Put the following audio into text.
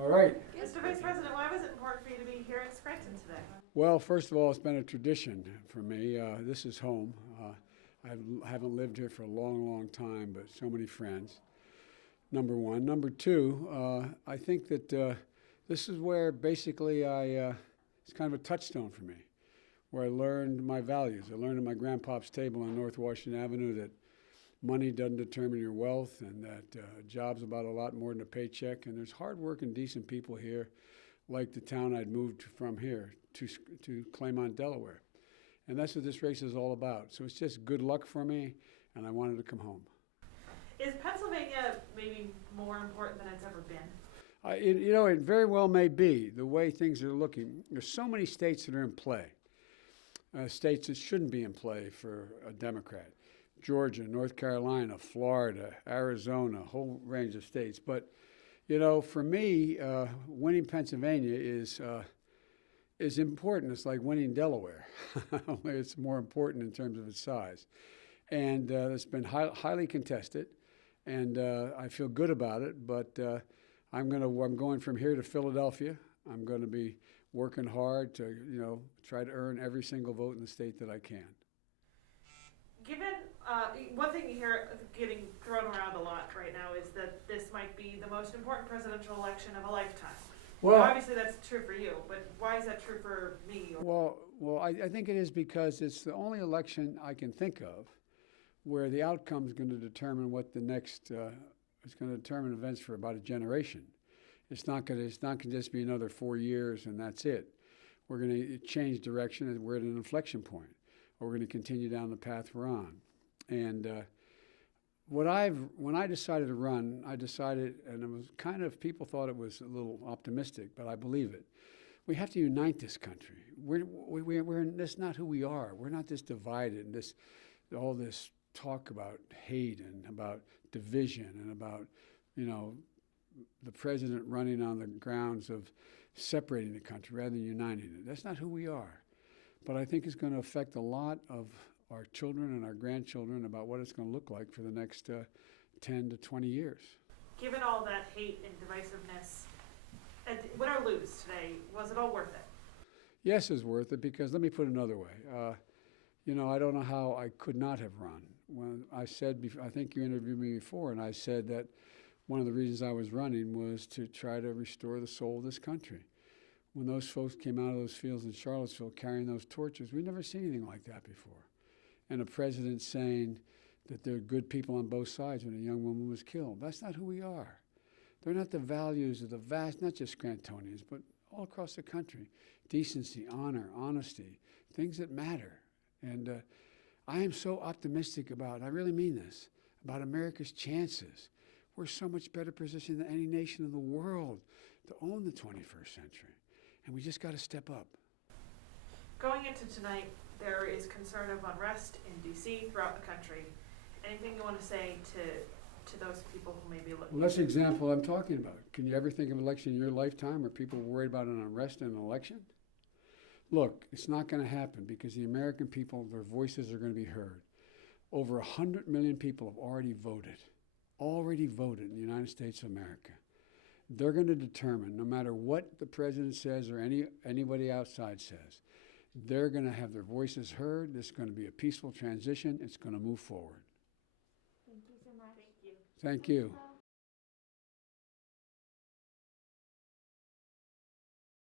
All right. Mr. Vice President, why was it important for you to be here in Scranton today? Well, first of all, it's been a tradition for me. This is home. I haven't lived here for a long, long time, but so many friends. Number one. Number two, I think that this is where basically it's kind of a touchstone for me, where I learned my values. I learned at my grandpa's table on North Washington Avenue that money doesn't determine your wealth, and that a job's about a lot more than a paycheck. And there's hardworking, decent people here, like the town I'd moved from here to Claymont, Delaware. And that's what this race is all about. So it's just good luck for me, and I wanted to come home. Is Pennsylvania maybe more important than it's ever been? It very well may be, the way things are looking. There's so many states that are in play, states that shouldn't be in play for a Democrat. Georgia, North Carolina, Florida, Arizona, a whole range of states. But, for me, winning Pennsylvania is important. It's like winning Delaware. It's more important in terms of its size. And it's been highly contested, and I feel good about it. But I'm going from here to Philadelphia. I'm going to be working hard to, try to earn every single vote in the state that I can. Given one thing you hear getting thrown around a lot right now is that this might be the most important presidential election of a lifetime. Well, obviously that's true for you, but why is that true for me? Well, I think it is because it's the only election I can think of where the outcome is going to determine what the next. It's going to determine events for about a generation. It's not going to just be another 4 years and that's it. We're going to change direction, and we're at an inflection point. Or we're going to continue down the path we're on. And when I decided to run, I decided, and it was kind of, people thought it was a little optimistic, but I believe it. We have to unite this country. That's not who we are. We're not this divided and all this talk about hate and about division and about, the president running on the grounds of separating the country rather than uniting it. That's not who we are. But I think it's going to affect a lot of our children and our grandchildren about what it's going to look like for the next 10 to 20 years. Given all that hate and divisiveness, win or lose today, was it all worth it? Yes, it's worth it, because let me put it another way. I don't know how I could not have run. When I said, I think you interviewed me before, and I said that one of the reasons I was running was to try to restore the soul of this country. When those folks came out of those fields in Charlottesville carrying those torches, we'd never seen anything like that before. And a president saying that there are good people on both sides when a young woman was killed. That's not who we are. They're not the values of the vast, not just Scrantonians, but all across the country. Decency, honor, honesty, things that matter. And I am so optimistic about, I really mean this, about America's chances. We're so much better positioned than any nation in the world to own the 21st century. And we just got to step up. Going into tonight, there is concern of unrest in D.C. throughout the country. Anything you want to say to those people who may be looking? Well, that's the example I'm talking about. Can you ever think of an election in your lifetime where people were worried about an unrest in an election? Look, it's not going to happen because the American people, their voices are going to be heard. Over 100 million people have already voted in the United States of America. They're going to determine, no matter what the president says or anybody outside says, they're going to have their voices heard. This is going to be a peaceful transition. It's going to move forward. Thank you so much. Thank you.